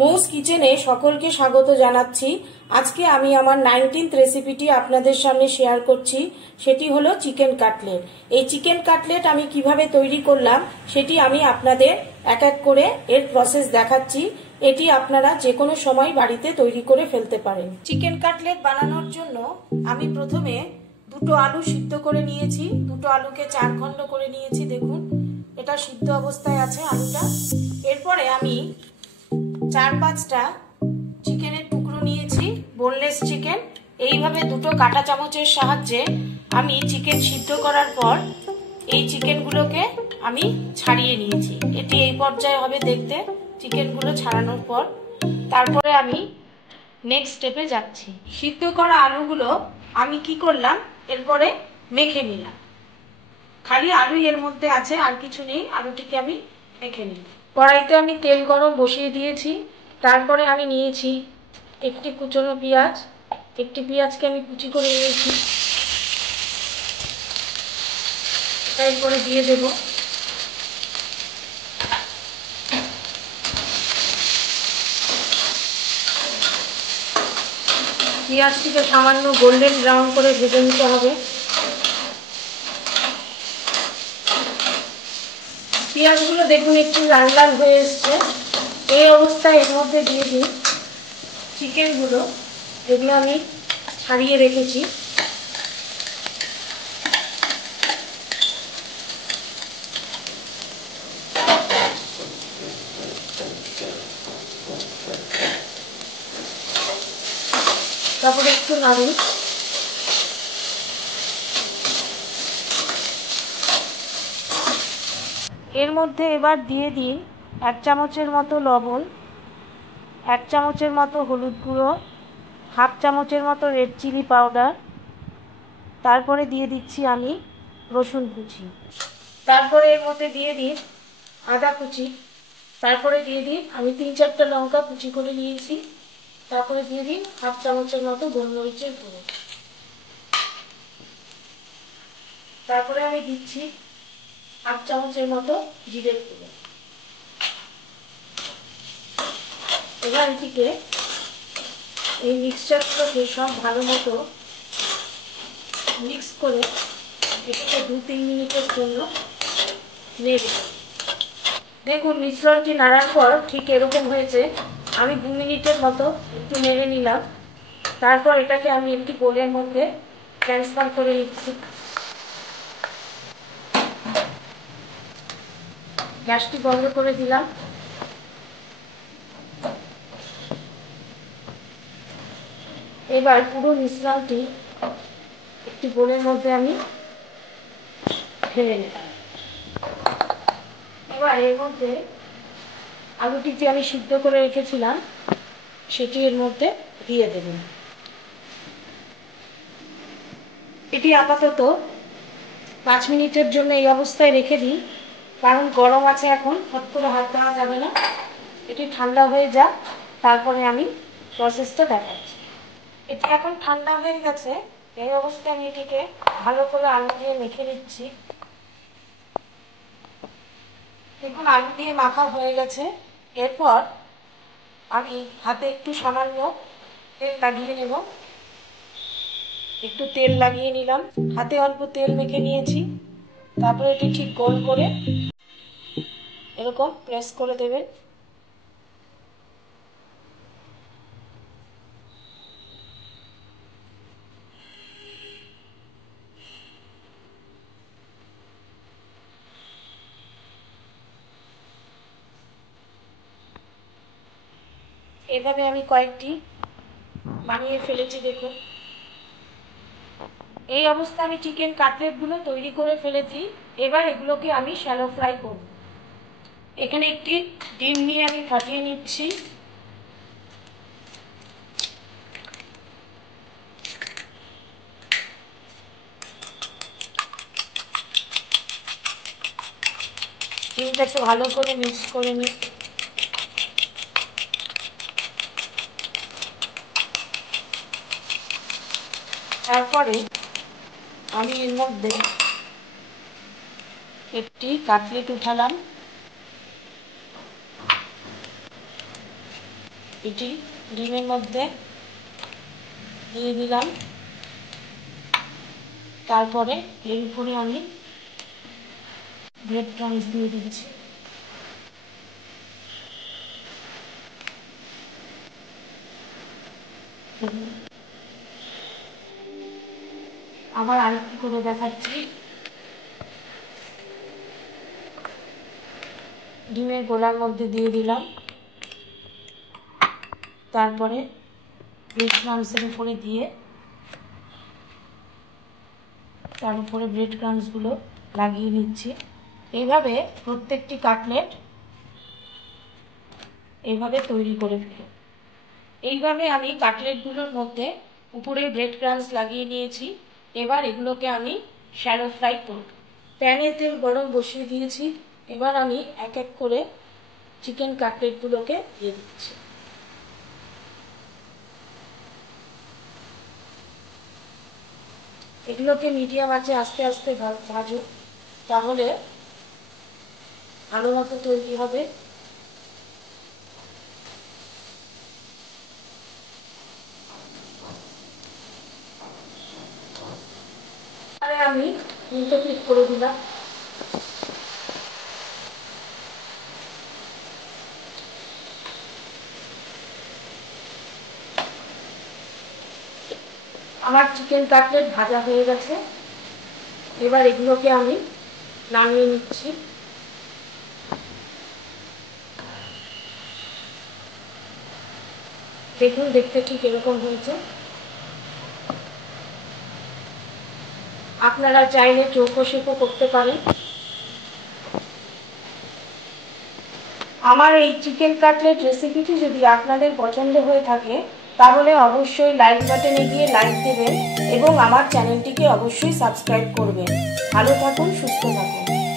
মৌস কিচেনে সকলকে স্বাগত জানাচ্ছি। আজকে আমি আমার 19th রেসিপিটি আপনাদের সামনে শেয়ার করছি। সেটি হলো চিকেন কাটলেট। এই চিকেন কাটলেট আমি কিভাবে তৈরি করলাম সেটি আমি আপনাদের এক এক করে এর প্রসেস দেখাচ্ছি। এটি আপনারা যে কোনো সময় বাড়িতে তৈরি করে ফেলতে পারেন। চিকেন কাটলেট বানানোর জন্য আমি প্রথমে দুটো আলু সিদ্ধ করে নিয়েছি। দুটো আলুকে 4 খণ্ড করে নিয়েছি। দেখুন এটা সিদ্ধ অবস্থায় আছে আলুটা। এরপরে আমি 4-5টা চিকেনের টুকরো নিয়েছি, বোনলেস চিকেন। এইভাবে দুটো কাঁটা চামচের সাহায্যে আমি চিকেন সিদ্ধ করার পর এই চিকেনগুলোকে আমি ছাড়িয়ে নিয়েছি। এটি এই পর্যায়ে হবে দেখতে চিকেনগুলো ছাড়ানোর পর। তারপরে আমি নেক্সট স্টেপে যাচ্ছি। সিদ্ধ করা আলুগুলো আমি কি করলাম, এরপরে মেখে নিলাম। খালি আলু এর মধ্যে আছে, আর কিছু নেই। আলুটিকে আমি মেখে নিলাম। কড়াইতে আমি তেল গরম বসিয়ে দিয়েছি। তারপরে আমি নিয়েছি একটি কুচনো পেঁয়াজ। একটি পেঁয়াজকে আমি কুচি করে নিয়েছি, এরপরে দিয়ে দেব। পেঁয়াজটিকে সামান্য গোল্ডেন ব্রাউন করে ভেজে নিতে হবে। পেঁয়াজগুলো দেখুন একটু লাল লাল হয়ে এসছে। এই অবস্থায় এর মধ্যে দিয়ে দিই চিকেনগুলো, যেগুলো আমি ছাড়িয়ে রেখেছি। তারপরে একটু নাড়ি। এর মধ্যে এবার দিয়ে দিই 1 চামচের মতো লবণ, 1 চামচের মতো হলুদ গুঁড়ো, 1/2 চামচের মতো রেড চিলি পাউডার। তারপরে দিয়ে দিচ্ছি আমি রসুন কুচি। তারপরে এর মধ্যে দিয়ে দিই আদা কুচি। তারপরে দিয়ে দিই আমি 3-4টা লঙ্কা কুচি করে নিয়েছি। তারপরে দিয়ে দিই 1/2 চামচের মতো গোলমরিচের গুঁড়ো। তারপরে আমি দিচ্ছি 1/2 চামচের মতো জিরের গুঁড়ো। এবার এটিকে এই মিক্সচারগুলোকে সব ভালো মতো মিক্স করে এটাকে 2-3 মিনিটের জন্য নেড়ে। দেখুন মিশ্রণটি নাড়ার পর ঠিক এরকম হয়েছে। আমি 2 মিনিটের মতো একটু নেড়ে নিলাম। তারপর এটাকে আমি একটি বোলের মধ্যে ট্রান্সফার করে নিচ্ছি। গ্যাসটি বন্ধ করে দিলাম। এবার পুরো মিশ্রণটি একটি বোলের মধ্যে আমি ঢেলে নিলাম। এবার এর মধ্যে আলুটি যে আমি সিদ্ধ করে রেখেছিলাম সেটি এর মধ্যে দিয়ে দেবেন। এটি আপাতত 5 মিনিটের জন্য এই অবস্থায় রেখে দিই, কারণ গরম আছে এখন, হট করে হাত দেওয়া যাবে না। এটি ঠান্ডা হয়ে যাক, তারপরে আমি প্রসেসটা দেখাচ্ছি। এটি এখন ঠান্ডা হয়ে গেছে। এই অবস্থায় আমি এটিকে ভালো করে আলু দিয়ে মেখে নিচ্ছি। দেখুন আলু দিয়ে মাখা হয়ে গেছে। এরপর আমি হাতে একটু সামান্য তেল লাগিয়ে নেব। একটু তেল লাগিয়ে নিলাম, হাতে অল্প তেল মেখে নিয়েছি। তারপরে এটি ঠিক গোল করে এরকম প্রেস করে দেবেন। এভাবে আমি কয়েকটি বানিয়ে ফেলেছি দেখুন। এই অবস্থায় আমি চিকেন কাটলেটগুলো তৈরি করে ফেলেছি। এবার এগুলোকে আমি শ্যালো ফ্রাই করব। এখানে একটি ডিম নিয়ে আমি ফাটিয়ে নিচ্ছি। ডিমটাকে ভালো করে মিক্স করে নিই। তারপরে আমি এর মধ্যে একটি কাটলেট উঠালাম। এটি ডিমের মধ্যে দিয়ে দিলাম। তারপরে এর উপরে আমি ব্রেড ক্রাম্বস দিয়ে দিচ্ছি। আবার আরেকটু করে দেখাচ্ছি। ডিমের গোলার মধ্যে দিয়ে দিলাম। তারপরে ব্রেড ক্রাম্বসের উপরে দিয়ে তার উপরে ব্রেড ক্রাম্বসগুলো লাগিয়ে দিচ্ছি। এইভাবে প্রত্যেকটি কাটলেট এইভাবে তৈরি করে ফেলি। এইভাবে আমি কাটলেটগুলোর মধ্যে উপরে ব্রেড ক্রাম্বস লাগিয়ে নিয়েছি। এবার এগুলোকে আমি শ্যালো ফ্রাই করব। প্যানে তেল গরম বসিয়ে দিয়েছি। এবার আমি এক এক করে চিকেন কাটলেটগুলোকে দিয়ে দিচ্ছি। এগুলোকে মিডিয়াম আঁচে আস্তে আস্তে ভাজুন, তাহলে ভালো মতো তৈরি হবে। আমি উল্টো পিঠ করে দিলাম। আমার চিকেন কাটলেট ভাজা হয়ে গেছে। এবার এগুলোকে আমি নামিয়ে নিচ্ছি। দেখুন দেখতে ঠিক এরকম হয়েছে। আপনারা চাইলে চৌকো শেকও করতে পারেন। আমার এই চিকেন কাটলেট রেসিপিটি যদি আপনাদের পছন্দ হয়ে থাকে তাহলে অবশ্যই লাইক বাটনে গিয়ে লাইক দেবেন এবং আমার চ্যানেলটিকে অবশ্যই সাবস্ক্রাইব করবেন। ভালো থাকুন, সুস্থ থাকুন।